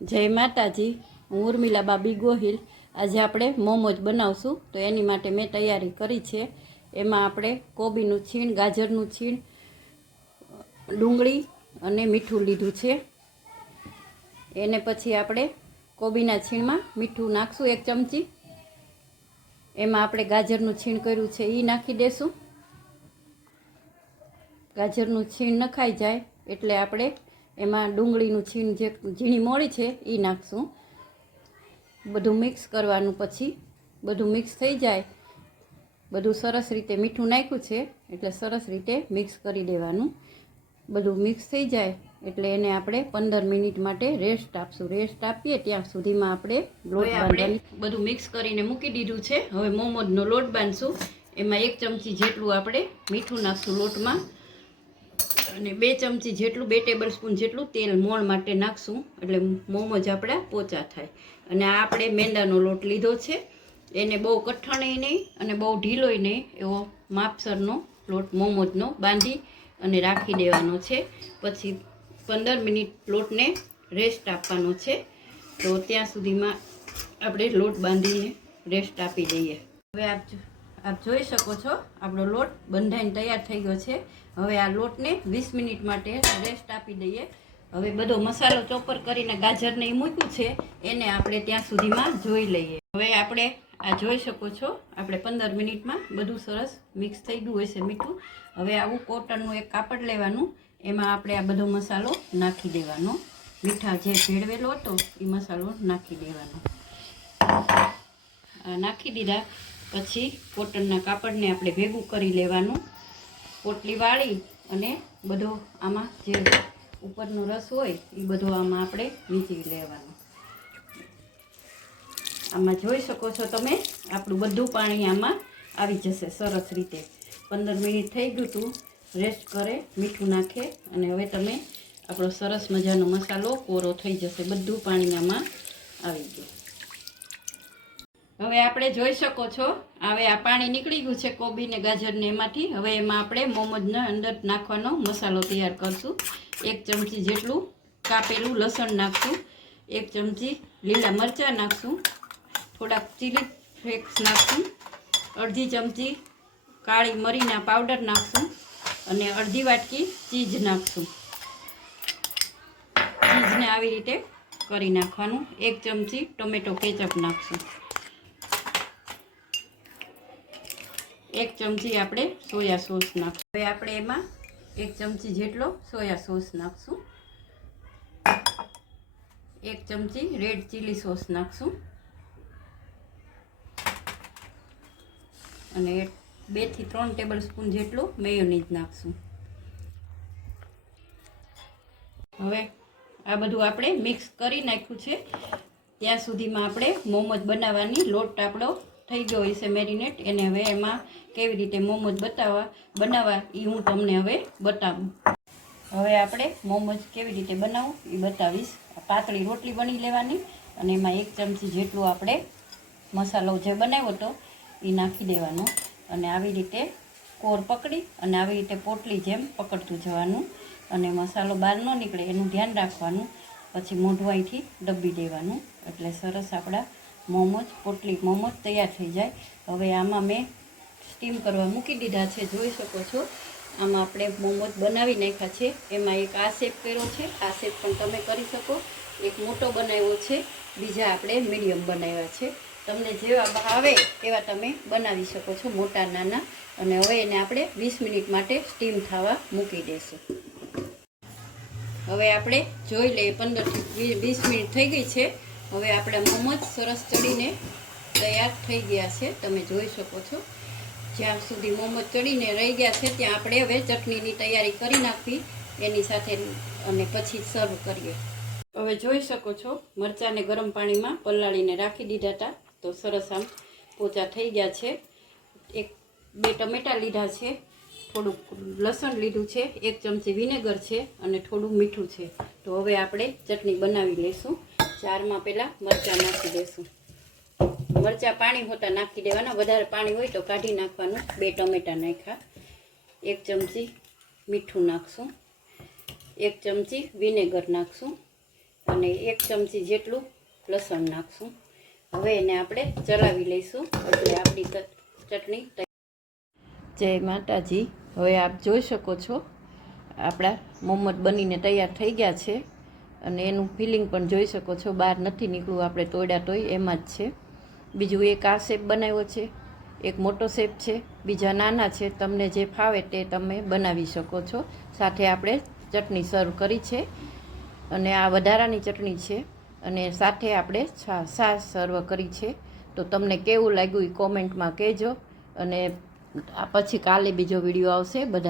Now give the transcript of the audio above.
જય માતાજી, હું ઉર્મિલા બાબી ગોહિલ। આજે આપણે મોમોજ બનાવશું। તો એની માટે મેં તૈયારી કરી છે। એમાં આપણે કોબીનું છીણ, ગાજરનું છીણ, ડુંગળી અને મીઠું લીધું છે। એને પછી આપણે કોબીના છીણમાં મીઠું નાખશું 1 ચમચી। એમાં આપણે ગાજરનું છીણ કર્યું છે એ નાખી દેશું। ગાજરનું છીણ નખાઈ જાય એટલે આપણે એમાં ડુંગળીનું છીણ જે ઝીણી મોળી છે એ નાખશું। બધું મિક્સ કરવાનું। પછી બધું મિક્સ થઈ જાય, બધું સરસ રીતે મીઠું નાખ્યું છે એટલે સરસ રીતે મિક્સ કરી દેવાનું। બધું મિક્સ થઈ જાય એટલે એને આપણે 15 મિનિટ માટે રેસ્ટ આપશું। રેસ્ટ આપીએ ત્યાં સુધીમાં આપણે લોટ બાંધવાની બધું મિક્સ કરીને મૂકી દીધું છે। હવે મોમોજનો લોટ બાંધશું। એમાં 1 ચમચી જેટલું આપણે મીઠું નાખશું લોટમાં અને 2 ચમચી જેટલું 2 ટેબલ સ્પૂન જેટલું તેલ મોણ માટે નાખશું એટલે મોમોજ આપણા પોચા થાય। અને આ આપણે મેંદાનો લોટ લીધો છે। એને બહુ કઠણય નહીં અને બહુ ઢીલોય નહીં, એવો માપસરનો લોટ મોમોજનો બાંધી અને રાખી દેવાનો છે। પછી 15 મિનિટ લોટને રેસ્ટ આપવાનો છે। તો ત્યાં સુધીમાં આપણે લોટ બાંધીને રેસ્ટ આપી દઈએ। હવે આપ જોઈ શકો છો આપણો લોટ બંધાઈને તૈયાર થઈ ગયો છે। હવે આ લોટને 20 મિનિટ માટે રેસ્ટ આપી દઈએ। હવે બધો મસાલો ચોપર કરીને ગાજરને મૂક્યું છે એને આપણે ત્યાં સુધીમાં જોઈ લઈએ। હવે આપણે આ જોઈ શકો છો આપણે 15 મિનિટમાં બધું સરસ મિક્સ થઈ ગયું હશે મીઠું। હવે આવું કોટનનું એક કાપડ લેવાનું, એમાં આપણે આ બધો મસાલો નાખી દેવાનો। મીઠા જે ભેળવેલો હતો એ મસાલો નાખી દેવાનો। નાખી દીધા પછી કોટનના કાપડને આપણે ભેગું કરી લેવાનું। પોટલી વાળી અને બધો આમાં જે ઉપરનો રસ હોય એ બધો આમાં આપણે વીંચી લેવાનો। આમાં જોઈ શકો છો તમે આપણું બધું પાણી આમાં આવી જશે સરસ રીતે। 15 મિનિટ થઈ ગયું હતું રેસ્ટ કરે, મીઠું નાખે અને હવે તમે આપણો સરસ મજાનો મસાલો કોરો થઈ જશે, બધું પાણી આમાં આવી ગયું। હવે આપણે જોઈ શકો છો હવે આ પાણી નીકળી ગયું છે કોબી ને ગાજરને એમાંથી। હવે એમાં આપણે મોમોજના અંદર નાખવાનો મસાલો તૈયાર કરશું। 1 ચમચી જેટલું કાપેલું લસણ નાખશું, 1 ચમચી લીલા મરચાં નાખશું, થોડાક ચીલી ફ્લેક્સ નાખશું, અડધી ચમચી કાળી મરીના પાવડર નાખશું અને અડધી વાટકી ચીઝ નાખશું। ચીઝને આવી રીતે કરી નાખવાનું। 1 ચમચી ટોમેટો કેચઅપ નાખશું, 1 ચમચી આપણે સોયા સોસ નાખશું। હવે આપણે એમાં 1 ચમચી જેટલો સોયા સોસ નાખશું, 1 ચમચી રેડ ચીલી સોસ નાખશું અને 2 થી 3 ટેબલ સ્પૂન જેટલું મેયોનીઝ નાખશું। હવે આ બધું આપણે મિક્સ કરી નાખ્યું છે। ત્યાં સુધીમાં આપણે મોમોજ બનાવવાની લોટ આપણો થઈ ગયો હશે મેરિનેટ। એને હવે એમાં કેવી રીતે મોમોજ બનાવવા એ હું તમને હવે બતાવું। હવે આપણે મોમોજ કેવી રીતે બનાવવું એ બતાવીશ। પાતળી રોટલી બની લેવાની અને એમાં 1 ચમચી જેટલું આપણે મસાલો જે બનાવ્યો હતો એ નાખી દેવાનો અને આવી રીતે કોર પકડી અને આવી રીતે પોટલી જેમ પકડતું જવાનું અને મસાલો બહાર ન નીકળે એનું ધ્યાન રાખવાનું। પછી મોઢું અહીંથી દબી દેવાનું એટલે સરસ આપણા મોમોજ પોટલી મોમોજ તૈયાર થઈ જાય। હવે આમાં મેં સ્ટીમ કરવા મૂકી દીધા છે, જોઈ શકો છો। આમાં આપણે મોમોજ બનાવી નાખ્યા છે। એમાં એક આ શેપ કર્યો છે, આ શેપ પણ તમે કરી શકો। એક મોટો બનાવ્યો છે, બીજા આપણે મીડિયમ બનાવ્યા છે। તમને જેવા ભાવે એવા તમે બનાવી શકો છો, મોટા નાના। અને હવે એને આપણે 20 મિનિટ માટે સ્ટીમ થવા મૂકી દઈશું। હવે આપણે જોઈ લઈએ 15 થી 20 મિનિટ થઈ ગઈ છે। હવે આપણા મોમોજ સરસ ચડીને તૈયાર થઈ ગયા છે, તમે જોઈ શકો છો। જ્યાં સુધી મોમોજ ચડીને રહી ગયા છે ત્યાં આપણે હવે ચટણીની તૈયારી કરી નાખવી એની સાથે અને પછી સર્વ કરીએ। હવે જોઈ શકો છો મરચાંને ગરમ પાણીમાં પલાળીને રાખી દીધા હતા તો સરસ આમ પોચા થઈ ગયા છે। 2 ટમેટાં લીધા છે, થોડુંક લસણ લીધું છે, 1 ચમચી વિનેગર છે અને થોડું મીઠું છે। તો હવે આપણે ચટણી બનાવી લઈશું। જારમાં પહેલાં મરચાં નાખી દઈશું। મરચાં પાણી હોતા નાખી દેવાના, વધારે પાણી હોય તો કાઢી નાખવાનું। 2 ટમેટાં નાખ્યા, 1 ચમચી મીઠું નાખશું, 1 ચમચી વિનેગર નાખશું અને 1 ચમચી જેટલું લસણ નાખશું. હવે એને આપણે ચલાવી લઈશું એટલે આપણી ચટણી. જય માતાજી. હવે આપ જોઈ શકો છો આપણા મોમોજ બનીને તૈયાર થઈ ગયા છે અને એનું ફિલિંગ પણ જોઈ શકો છો. બહાર નથી નીકળ્યું, આપણે તોડ્યા તોય એમાં જ છે. બીજું એક આ શેપ બનાવ્યો છે, એક મોટો શેપ છે, બીજા નાના છે. તમને જે ફાવે તે તમે બનાવી શકો છો. સાથે આપણે ચટણી સર્વ કરી છે અને આ વધારાની ચટણી છે અને સાથે આપણે છાશ સર્વ કરી છે. તો તમને કેવું લાગ્યું એ કોમેન્ટમાં કહેજો અને પછી કાલે બીજો વિડીયો આવશે. બધા